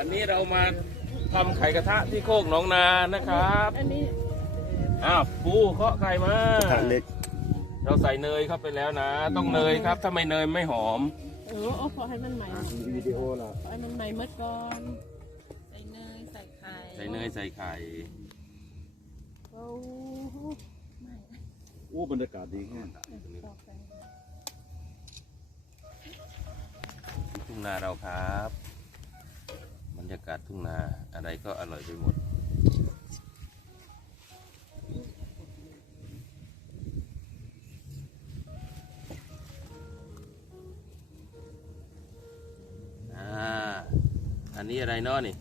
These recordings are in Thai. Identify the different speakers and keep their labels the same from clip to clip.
Speaker 1: วันนี้เรามาทำไข่กระทะที่โคกหนองนานะครับ
Speaker 2: อันนี้
Speaker 1: อ้าวปูเคาะไข่มา
Speaker 3: ถาดเล็ก
Speaker 1: เราใส่เนยเข้าไปแล้วนะ ต้องเนยครับถ้าไม่เนยไม่หอม
Speaker 2: เออเอาขอให้มันใหม่
Speaker 3: มีวิดีโอเหรอ
Speaker 2: ขอให้มันใหม่เมื่อก่อน
Speaker 4: ใส่เนยใส่ไข่
Speaker 1: ใส่เนยใส่ไข่
Speaker 2: โอ้
Speaker 3: โอ้บรรยากาศดีแค่
Speaker 1: ทุ่งนาเราครับบ รยากาศทุ่งนาอะไรก็อร่อยไปหมด อ่า อันนี้อะไรเนาะนี่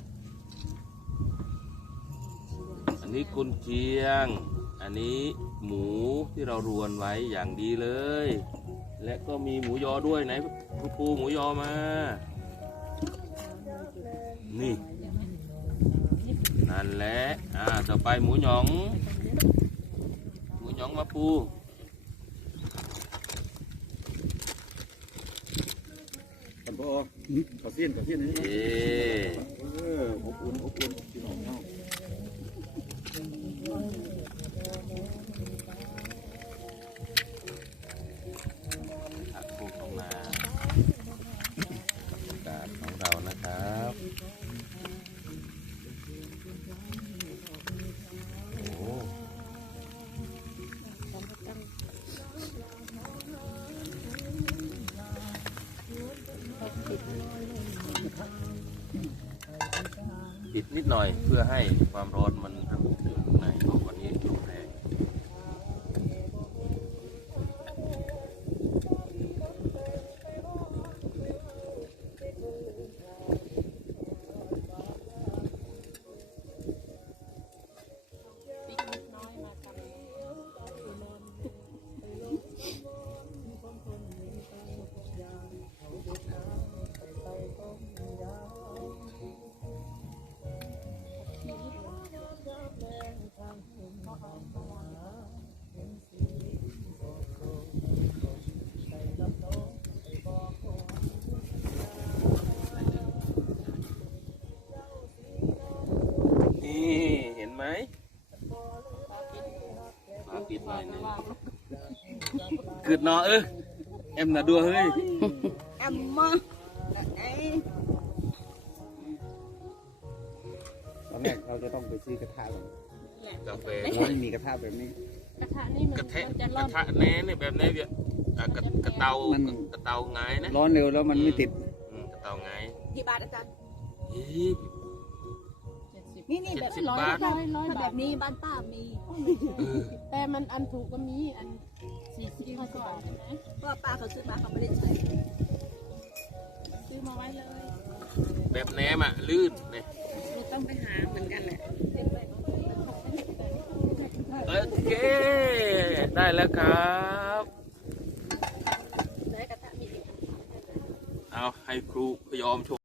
Speaker 1: อันนี้กุนเชียง อันนี้หมูที่เรารวนไว้อย่างดีเลย และก็มีหมูยอด้วยไหนครูหมูยอมา นี่ นั่นแหละ อ่า ต่อไปหมูหยอง หมูหยองมาปู
Speaker 3: กันพอขอเสี้ยนขอเสี้ยนนี่
Speaker 1: เอ๊ะ
Speaker 3: เอออบอุ่นอบอุ่น
Speaker 1: ติดนิดหน่อยเพื่อให้ความร้อนมันระอุอยู่ข้างในเพราะวันนี้ มน่ะดูเฮ้ย
Speaker 4: แอมมาไอ้
Speaker 3: ตอนแรกเราจะต้องไปซื้อกระทะก่อน
Speaker 1: กาแฟ
Speaker 3: ไม่มีกระทะแบบนี้
Speaker 2: กระทะนี่มัน
Speaker 1: กระแทะ
Speaker 2: มันจะ
Speaker 1: ก
Speaker 2: ร่อ
Speaker 1: ระ
Speaker 2: น
Speaker 1: ทะแหน่เนี่ยแบบนี้เนี่ยอะกระกระเตา
Speaker 3: มัน
Speaker 1: กระเตาไงายนะ
Speaker 3: ร้อนเร็วแล้วมันไม่ติด
Speaker 1: อืมกระเตาไงาย
Speaker 4: กี่บาทอาจารย์
Speaker 1: เฮ้ย
Speaker 2: เจ็ดสิบ
Speaker 4: นี่นี่แบบ
Speaker 1: เจ็ดสิบ
Speaker 2: ร้อย
Speaker 1: บาท
Speaker 2: ร้อยร้อย
Speaker 4: ถ้าแบบาบ
Speaker 2: ท
Speaker 4: นี้บ้านป้ามี
Speaker 1: เออ
Speaker 2: แต่มันอันถูกก็มีอันสี่สิบห้าสิบบาทใช่ไหม
Speaker 4: เพราะว่าป้าเขาซื้อมาเขาไม่ได้ใช้
Speaker 2: ซื้อมาไว้เลย
Speaker 1: แบบแหนมอะลื่นเนี่ย
Speaker 4: เราต้องไปหาเหมือนกันแหละ
Speaker 1: โอเค ได้แล้วครับ
Speaker 2: ไหนกระทะมีอีก
Speaker 1: เอาให้ครูพยอมโชว์